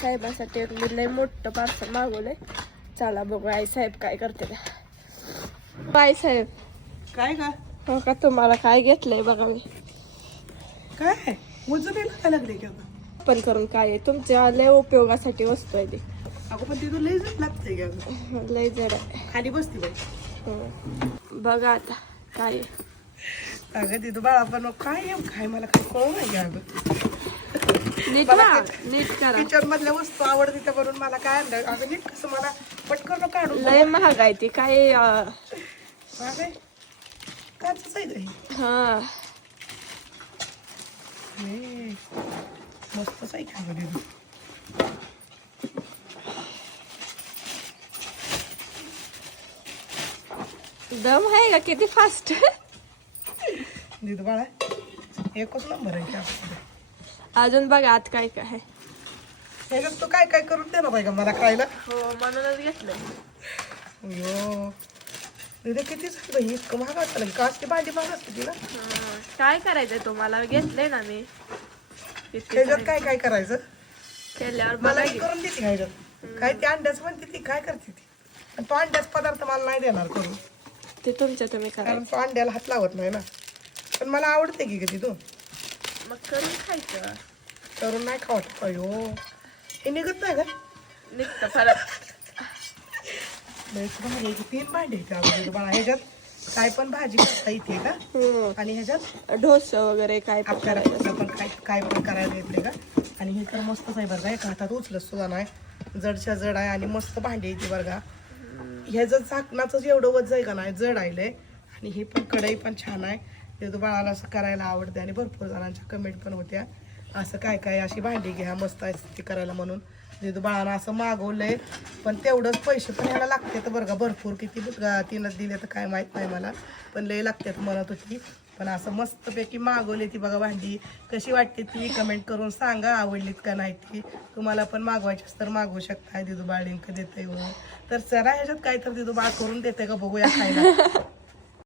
साहेबासाठी एक लय मोठं पार्सल मागवलंय. चला बघू आई साहेब काय करते. आई साहेब काय का हो का तुम्हाला काय घेतलंय बघा मी. काय मुजूरीला लागले की पण करून काय आहे तुमच्या लय उपयोगासाठी वस्तू आहे ती. अगं पण तिथं लय जड लागतंय की अगं. लय जड आहे. खाली बसती बाई. बघा आता काय आहे. अगं तिथं बाळा पण काय मला काय कळू नाही अगं. नीट मला व्हा, ते- नीट करा. किचन मधल्या वस्तू आवडते त्या म्हणून मला काय आणलं अगं नीट कसं मला पटकन काढून लय महाग आहे ती काय काय काचच आहे ते. हा हे, मस्तच आहे का गं तिथं. दम आहे का किती फास्ट. तिथं बाळा एकच नंबर आहे की आपल्याकडे. अजून बघा आत काय काय आहे. ह्याच्यात तू काय काय करून देणार आहे का मला खायला. हो म्हणूनच घेतलंय. अयो तिथे किती झालं इतकं महाग असतं का असते भांडी महाग असते ती ना. काय करायचंय तुम्हाला घेतलंय ना मी. ह्याच्यात काय काय करायचं केल्यावर मला बघा हे की. करून देते का ह्याच्यात काय ते अंड्याच म्हणते ती काय करते ती आणि तो अंड्याच पदार्थ मला नाही देणार करून ते तुमच्या तुम्ही करा. कारण तो अंड्याला हात लावत नाही ना. पण मला आवडते की कधी तू मग करून खायचं. करून नाही खावत. अयो हे निघत नाही का निघतं फरक. तीन भांडे बाळा ह्याच्यात काय पण भाजी करता येते का आणि ह्याच्यात डोसा वगैरे काय पण आपल्याला करायचं. कुठलं पण काय पण करायला येते का. आणि हे तर मस्तच आहे बरं का. एका हातात उचलत सुद्धा नाही जडच्या जड आहे आणि मस्त भांडी येते बरं का. ह्याचं झाकणाचं एवढं वज आहे का नाही जड आहे. आणि हे पण कढई पण छान आहे. ते तो बाळाला असं करायला आवडते आणि भरपूर जणांच्या कमेंट पण होत्या असं काय काय अशी भांडी घ्या मस्त आहे ती करायला म्हणून. ते तो बाळाला असं मागवलंय पण तेवढंच पैसे पण ह्याला लागते तर बरं का भरपूर. किती तीनच दिले तर काय माहीत नाही मला पण लय लागतात म्हणत होती. पण असं मस्तपैकी मागवली ती बघा भांडी. कशी वाटते ती कमेंट करून सांगा. आवडलीत का नाही ती. तुम्हाला पण मागवायचीच तर मागवू शकता. दिदू बाळ लिंक देते तर चला ह्याच्यात काय तर दिदू बाळ करून देते का बघूया खायला.